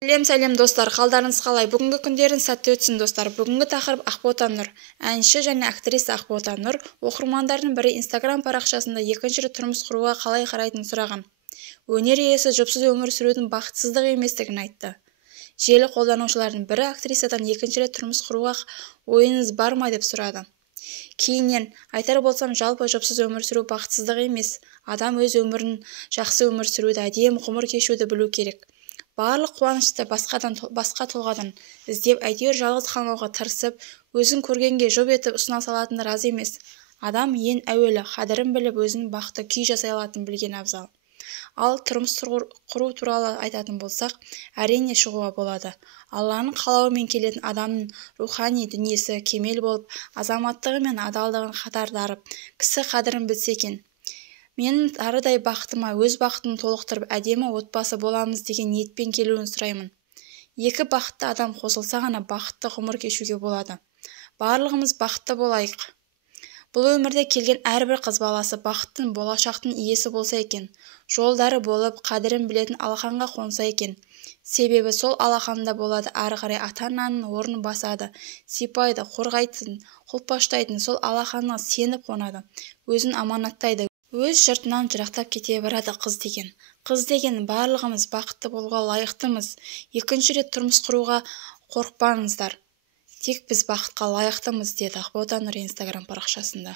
Сәлем достар, қалдарыңыз қалай? Бүгінгі күндерін сәтті өтсін достар. Бүгінгі тақырып Ақбота Нұр. Әнші және актриса Ақбота Нұр оқырмандардың бірі Instagram парақшасында екінші рет тұрмыс құруға қалай қарайтынын сұраған. Өнер иесі жұпсыз өмір сүрудің бақытсыздық еместігін айтты. Желі қолданушылардың бірі актрисадан екінші рет тұрмыс құруға ойыңыз бар ма деп сұрады. Кейіннен айтар болсам, жалпы жұпсыз өмір сүру бақытсыздық емес. Адам өз өмірін жақсы өмір сүруді, әдемі ғұмыр кешуді білу керек. Барлық қуанышты басқа тұлғадан іздеп, әйтеуір жалғыз қалмауға тырысып, өзін көргенге жұп етіп ұсына салатыны рас емес. Адам ең әуелі қадірін біліп, өзінің бақытты күй жасай алатынын білген абзал. Ал тұрмыс құру туралы айтатын болсақ, әрине шығуға болады. Алланың қалауымен келетін адамның рухани дүниесі кемел болып, азаматтығы мен адалдығын қатар дарып, кісі қадірін білсе екен. Менің тарыдай бақытыма өз бақытын толықтырып, әдемі отбасы боламыз деген ниетпен келуін сұраймын. Екі бақытты адам қосылса ғана бақытты ғұмыр кешуге болады. Барлығымыз бақытты болайық. Бұл өмірде келген әрбір қыз баласы бақыттың, болашақтың иесі болса екен, жолдары болып, қадірін білетін алақанға қонса екен. Себебі сол алақанда болады, ары қарай ата-ананың орнын басады, сипайды, қорғайтын, қолпаштайтын, сол алақанға сеніп қонады, өзін аманаттайды. Өз жұртынан жырақтап кете барады қыз деген. Қыз деген барлығымыз бақытты болуға лайықтымыз. Екінші рет тұрмыс құруға қорықпаңыздар. Тек біз бақытқа лайықтымыз, деді Ақбота Нұр Instagram парақшасында.